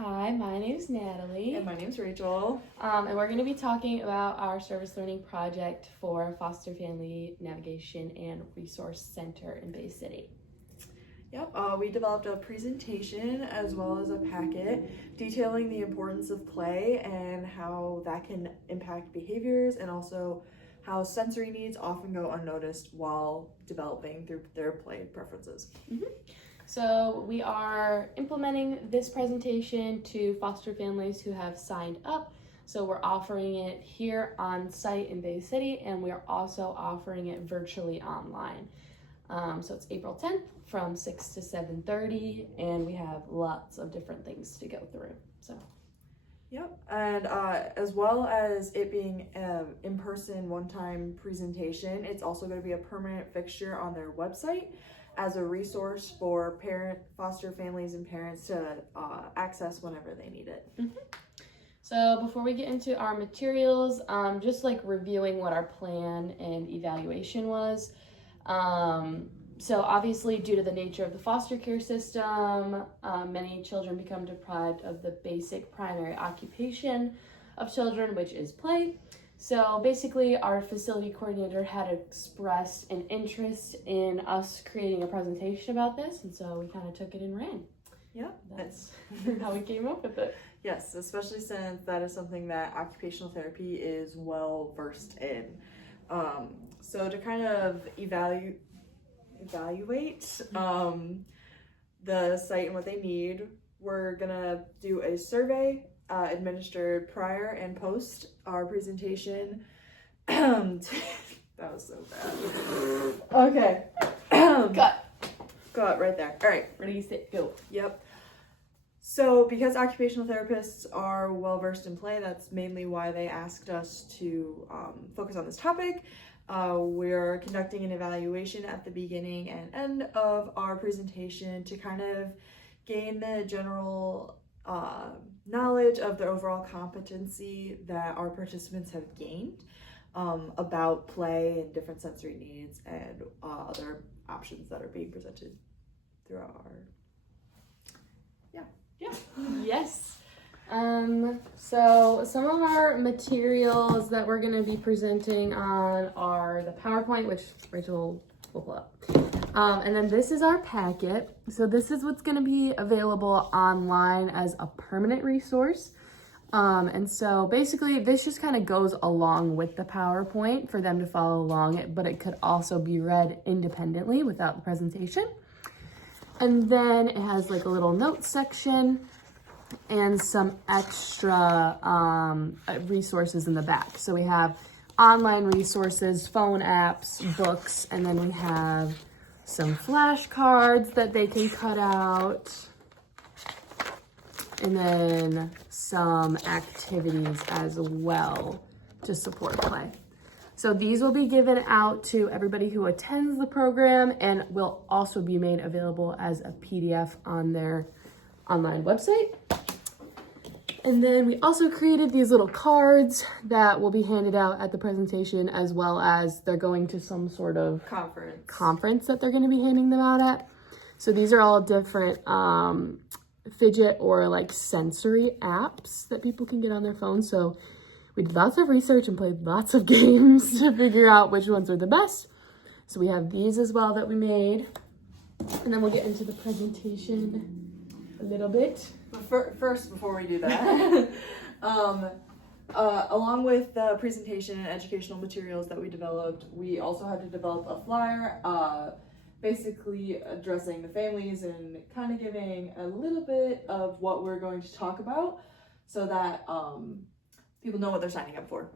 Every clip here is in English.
Hi, my name's Natalie. And my name's Rachel. And we're going to be talking about our service learning project for Foster Family Navigation and Resource Center in Bay City. Yep, we developed a presentation as well as a packet detailing the importance of play and how that can impact behaviors, and also how sensory needs often go unnoticed while developing through their play preferences. So we are implementing this presentation to foster families who have signed up. So we're offering it here on site in Bay City, and we're also offering it virtually online. So it's April 10th from 6 to 7:30, and we have lots of different things to go through. Yep, and as well as it being an in-person one-time presentation, it's also going to be a permanent fixture on their website as a resource for foster families and parents to access whenever they need it. So before we get into our materials, just like reviewing what our plan and evaluation was. So obviously, due to the nature of the foster care system, many children become deprived of the basic primary occupation of children, which is play. So basically, our facility coordinator had expressed an interest in us creating a presentation about this, and so we kind of took it and ran. Yep, That's how we came up with it. Yes, especially since that is something that occupational therapy is well versed in. So to kind of evaluate the site and what they need, we're gonna do a survey administered prior and post our presentation. That was so bad. Okay. Got right there. All right. Ready, set, go. Yep. So because occupational therapists are well versed in play, that's mainly why they asked us to focus on this topic. We're conducting an evaluation at the beginning and end of our presentation to kind of gain the general knowledge of the overall competency that our participants have gained about play and different sensory needs and other options that are being presented throughout our Yes. So some of our materials that we're going to be presenting on are the PowerPoint, which Rachel will pull up. And then this is our packet. So this is what's going to be available online as a permanent resource. And so basically this just kind of goes along with the PowerPoint for them to follow along it, but it could also be read independently without the presentation. And then it has like a little notes section and some extra resources in the back. So we have online resources, phone apps, books, and then we have some flashcards that they can cut out, and then some activities as well to support play. So these will be given out to everybody who attends the program and will also be made available as a PDF on their online website. And then we also created these little cards that will be handed out at the presentation, as well as they're going to some sort of conference that they're going to be handing them out at. So these are all different fidget or like sensory apps that people can get on their phone. So we did lots of research and played lots of games to figure out which ones are the best. So we have these as well that we made. And then we'll get into the presentation a little bit. But first, before we do that, along with the presentation and educational materials that we developed, we also had to develop a flyer, basically addressing the families and kind of giving a little bit of what we're going to talk about so that people know what they're signing up for.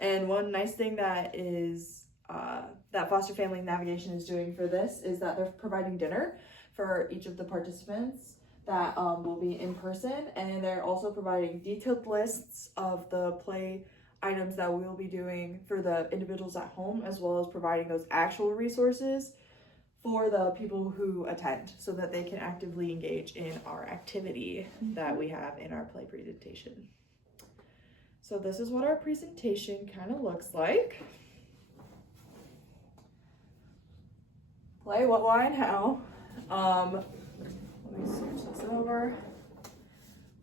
And one nice thing that is that Foster Family Navigation is doing for this is that they're providing dinner for each of the participants that will be in person, and they're also providing detailed lists of the play items that we will be doing for the individuals at home, as well as providing those actual resources for the people who attend so that they can actively engage in our activity that we have in our play presentation. So this is what our presentation kind of looks like. Play, what, why, and how. Let me switch this over.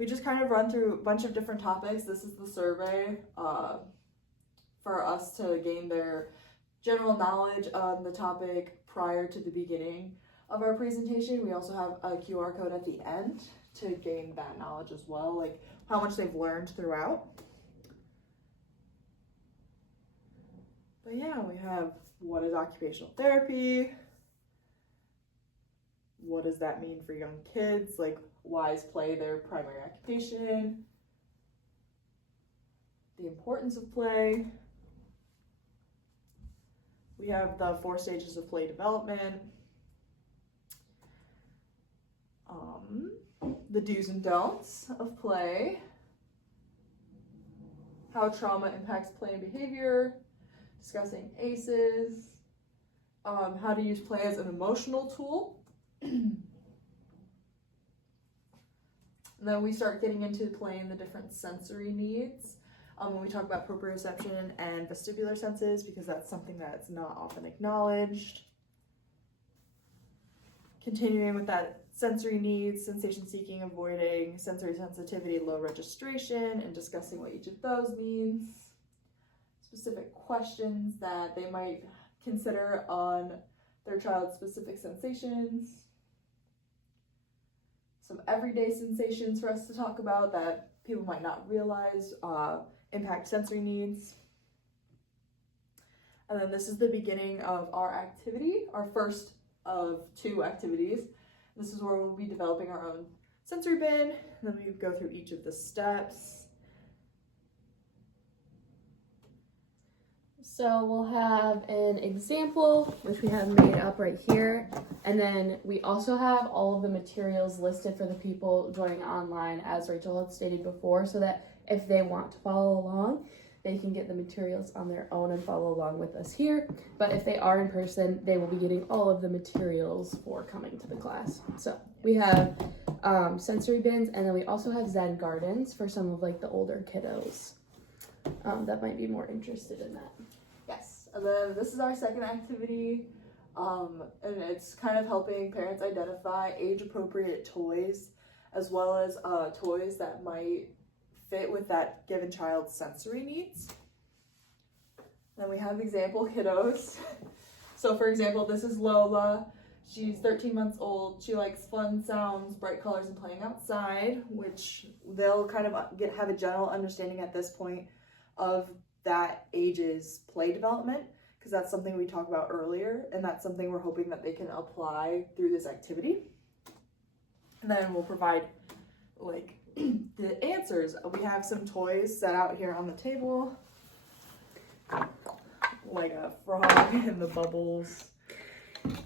we just kind of run through a bunch of different topics. This is the survey for us to gain their general knowledge on the topic prior to the beginning of our presentation. We also have a QR code at the end to gain that knowledge as well, like how much they've learned throughout. But yeah, we have what is occupational therapy? What does that mean for young kids? Like, why is play their primary occupation? The importance of play. We have the 4 stages of play development. The do's and don'ts of play. How trauma impacts play and behavior. Discussing ACEs. How to use play as an emotional tool. And then we start getting into playing the different sensory needs when we talk about proprioception and vestibular senses, because that's something that's not often acknowledged. Continuing with that sensory needs, sensation seeking, avoiding, sensory sensitivity, low registration, and discussing what each of those means. Specific questions that they might consider on their child's specific sensations. Some everyday sensations for us to talk about that people might not realize impact sensory needs. And then this is the beginning of our activity, our first of 2 activities. This is where we'll be developing our own sensory bin, and then we go through each of the steps. So we'll have an example, which we have made up right here. And then we also have all of the materials listed for the people joining online, as Rachel had stated before, so that if they want to follow along, they can get the materials on their own and follow along with us here. But if they are in person, they will be getting all of the materials for coming to the class. So we have sensory bins, and then we also have Zen gardens for some of like the older kiddos that might be more interested in that. Yes, and then this is our second activity, and it's kind of helping parents identify age-appropriate toys, as well as toys that might fit with that given child's sensory needs. Then we have example kiddos. So for example, this is Lola. She's 13 months old. She likes fun sounds, bright colors, and playing outside, which they'll kind of have a general understanding at this point of that age's play development, because that's something we talked about earlier, and that's something we're hoping that they can apply through this activity. And then we'll provide like the answers. We have some toys set out here on the table, like a frog and the bubbles.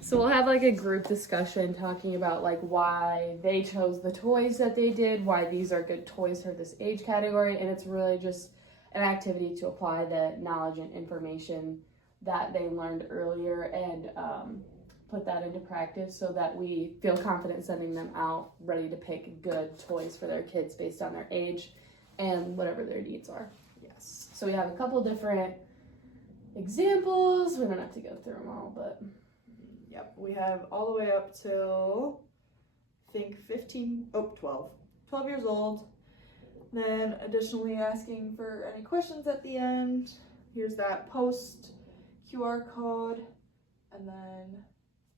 So we'll have like a group discussion talking about like why they chose the toys that they did, why these are good toys for this age category, and it's really just an activity to apply the knowledge and information that they learned earlier and put that into practice so that we feel confident sending them out ready to pick good toys for their kids based on their age and whatever their needs are. Yes. So we have a couple different examples. We don't have to go through them all, but yep, we have all the way up till I think 12 years old. Then additionally asking for any questions at the end. Here's that post QR code, and then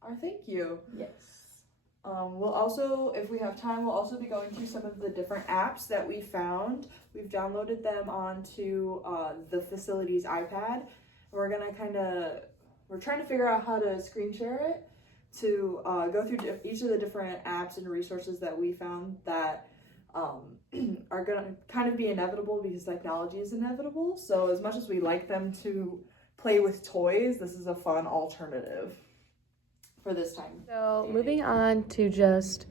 our thank you. yes. We'll also, if we have time, we'll also be going through some of the different apps that we found. We've downloaded them onto the facility's iPad. We're trying to figure out how to screen share it to go through each of the different apps and resources that we found that are going to kind of be inevitable because technology is inevitable. So as much as we like them to play with toys, this is a fun alternative for this time. So moving on to just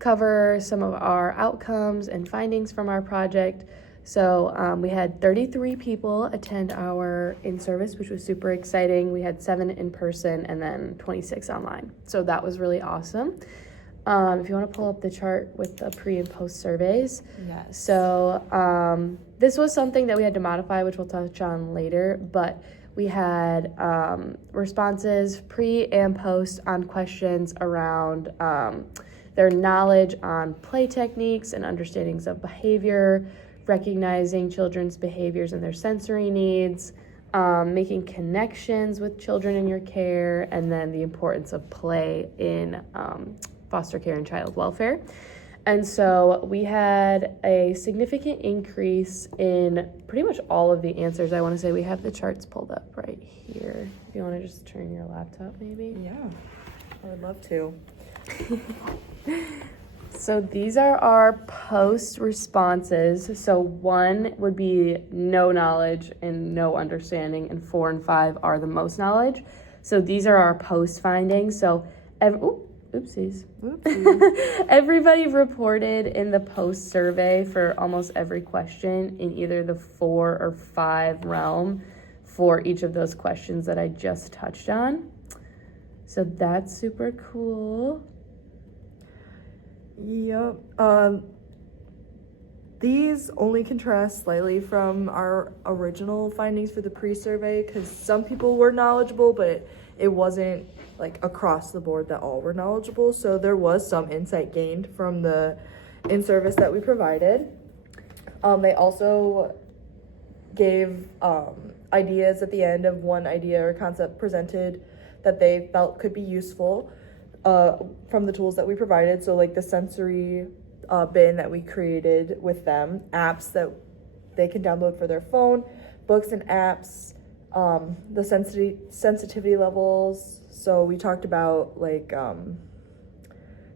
cover some of our outcomes and findings from our project. So we had 33 people attend our in-service, which was super exciting. We had 7 in person and then 26 online. So that was really awesome. If you want to pull up the chart with the pre and post surveys. Yes. So this was something that we had to modify, which we'll touch on later, but we had the responses pre and post on questions around their knowledge on play techniques and understandings of behavior, recognizing children's behaviors and their sensory needs, making connections with children in your care, and then the importance of play in foster care and child welfare. And so we had a significant increase in pretty much all of the answers. I want to say we have the charts pulled up right here. If you want to just turn your laptop, maybe. Yeah, I would love to. So these are our post responses. So 1 would be no knowledge and no understanding, and 4 and 5 are the most knowledge. So these are our post findings. So oopsies. Everybody reported in the post survey for almost every question in either the 4 or 5 realm for each of those questions that I just touched on. So that's super cool. Yep. These only contrast slightly from our original findings for the pre-survey because some people were knowledgeable, but it wasn't like across the board that all were knowledgeable. So there was some insight gained from the in-service that we provided. They also gave ideas at the end of one idea or concept presented that they felt could be useful from the tools that we provided. So like the sensory bin that we created with them, apps that they can download for their phone, books and apps, the sensitivity levels. So we talked about like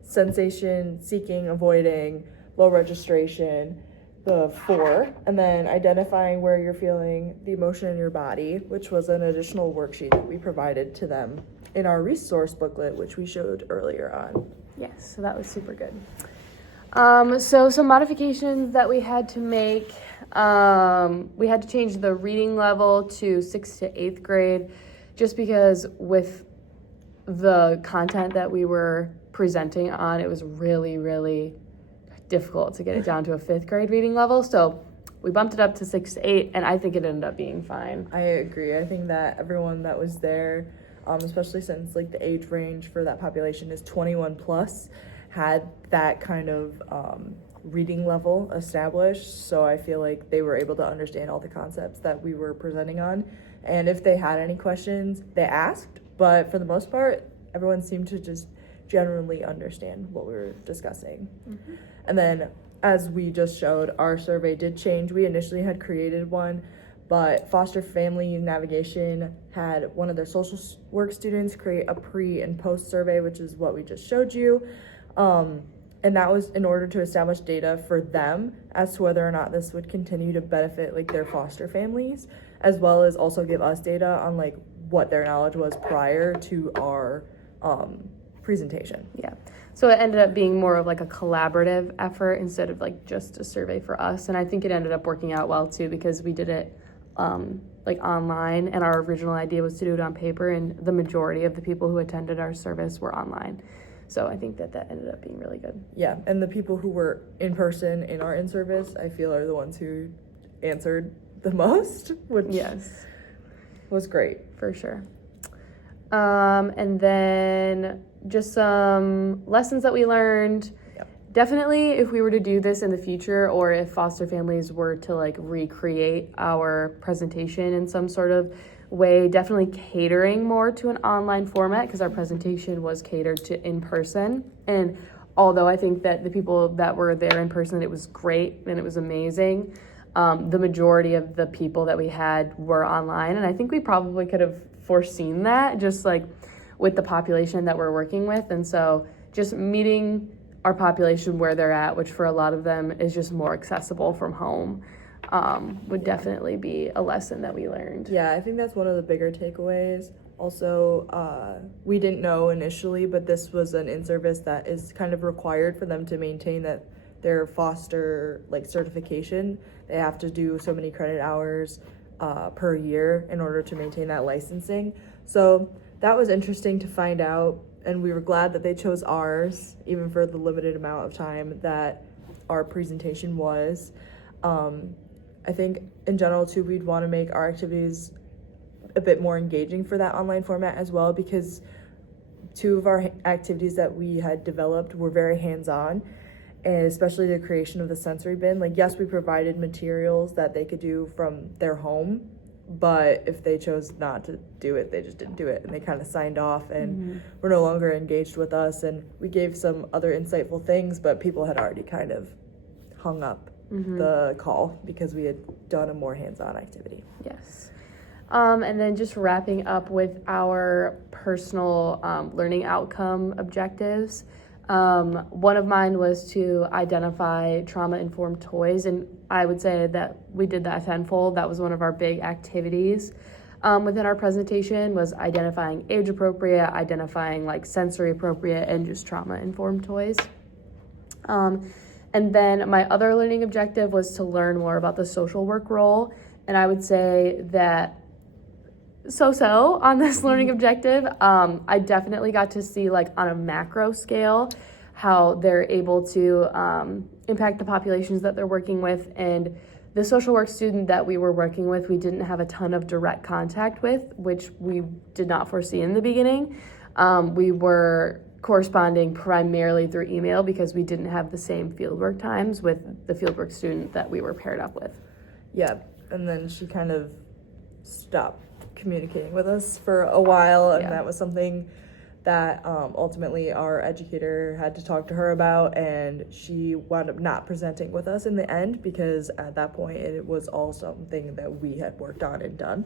sensation, seeking, avoiding, low registration, the 4, and then identifying where you're feeling the emotion in your body, which was an additional worksheet that we provided to them in our resource booklet, which we showed earlier on. Yes, so that was super good. So some modifications that we had to make, we had to change the reading level to 6th to 8th grade, just because with the content that we were presenting on, it was really, really difficult to get it down to a 5th grade reading level. So we bumped it up to 6 to 8, and I think it ended up being fine. I agree. I think that everyone that was there, especially since like the age range for that population is 21 plus, had that kind of reading level established. So I feel like they were able to understand all the concepts that we were presenting on. And if they had any questions, they asked. But for the most part, everyone seemed to just generally understand what we were discussing. Mm-hmm. And then, as we just showed, our survey did change. We initially had created one, but Foster Family Navigation had one of their social work students create a pre and post survey, which is what we just showed you. And that was in order to establish data for them as to whether or not this would continue to benefit like their foster families, as well as also give us data on like what their knowledge was prior to our presentation. Yeah. So it ended up being more of like a collaborative effort instead of like just a survey for us. And I think it ended up working out well too, because we did it like online, and our original idea was to do it on paper, and the majority of the people who attended our service were online. So I think that ended up being really good. Yeah, and the people who were in person in our in-service, I feel, are the ones who answered the most, which yes, was great. For sure. And then just some lessons that we learned. Yep. Definitely, if we were to do this in the future, or if foster families were to like recreate our presentation in some sort of way, definitely catering more to an online format, because our presentation was catered to in person. And although I think that the people that were there in person, it was great and it was amazing, the majority of the people that we had were online. And I think we probably could have foreseen that, just like with the population that we're working with. And so just meeting our population where they're at, which for a lot of them is just more accessible from home, would definitely be a lesson that we learned. Yeah, I think that's one of the bigger takeaways. Also, we didn't know initially, but this was an in-service that is kind of required for them to maintain that their foster like certification. They have to do so many credit hours per year in order to maintain that licensing. So that was interesting to find out, and we were glad that they chose ours, even for the limited amount of time that our presentation was. I think in general too, we'd want to make our activities a bit more engaging for that online format as well, because two of our activities that we had developed were very hands-on, and especially the creation of the sensory bin. Like, yes, we provided materials that they could do from their home, but if they chose not to do it, they just didn't do it, and they kind of signed off and were no longer engaged with us. And we gave some other insightful things, but people had already kind of hung up the call because we had done a more hands-on activity. Yes. And then just wrapping up with our personal learning outcome objectives. One of mine was to identify trauma-informed toys, and I would say that we did that tenfold. That was one of our big activities within our presentation, was identifying age-appropriate, identifying like sensory-appropriate, and just trauma-informed toys. And then my other learning objective was to learn more about the social work role, and I would say that so on this learning objective. I definitely got to see, like, on a macro scale how they're able to impact the populations that they're working with. And the social work student that we were working with, we didn't have a ton of direct contact with, which we did not foresee in the beginning. We were corresponding primarily through email because we didn't have the same fieldwork times with the fieldwork student that we were paired up with. Yeah, and then she kind of stopped communicating with us for a while, and that was something that ultimately our educator had to talk to her about, and she wound up not presenting with us in the end because at that point it was all something that we had worked on and done.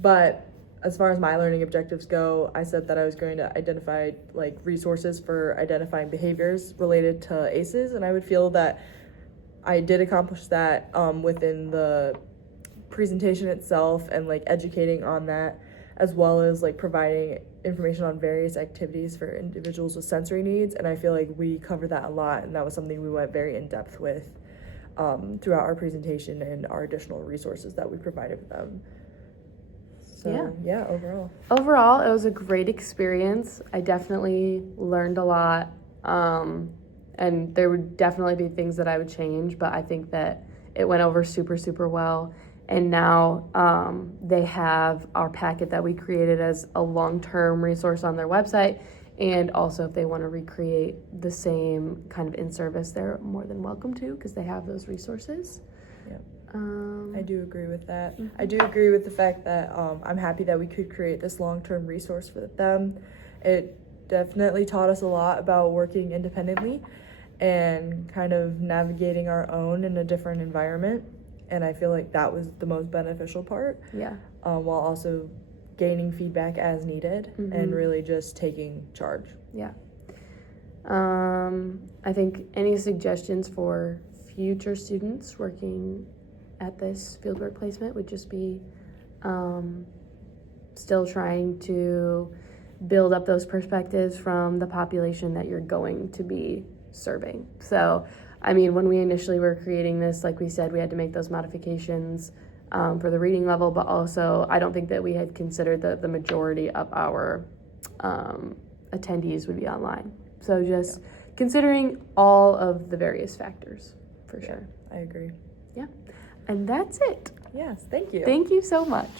But as far as my learning objectives go, I said that I was going to identify like resources for identifying behaviors related to ACEs, and I would feel that I did accomplish that within the presentation itself, and like educating on that, as well as like providing information on various activities for individuals with sensory needs. And I feel like we covered that a lot, and that was something we went very in depth with throughout our presentation and our additional resources that we provided for them. So yeah, overall It was a great experience. I definitely learned a lot, and there would definitely be things that I would change, but I think that it went over super well. And now they have our packet that we created as a long-term resource on their website. And also, if they want to recreate the same kind of in-service, they're more than welcome to, because they have those resources. Yep. I do agree with that. I do agree with the fact that I'm happy that we could create this long-term resource for them. It definitely taught us a lot about working independently and kind of navigating our own in a different environment. And I feel like that was the most beneficial part. Yeah. While also gaining feedback as needed and really just taking charge. Yeah. I think any suggestions for future students working at this fieldwork placement would just be still trying to build up those perspectives from the population that you're going to be serving. So I mean, when we initially were creating this, like we said, we had to make those modifications for the reading level, but also I don't think that we had considered that the majority of our attendees would be online. So just considering all of the various factors, for sure. I agree. Yeah. And that's it. Yes, thank you. Thank you so much.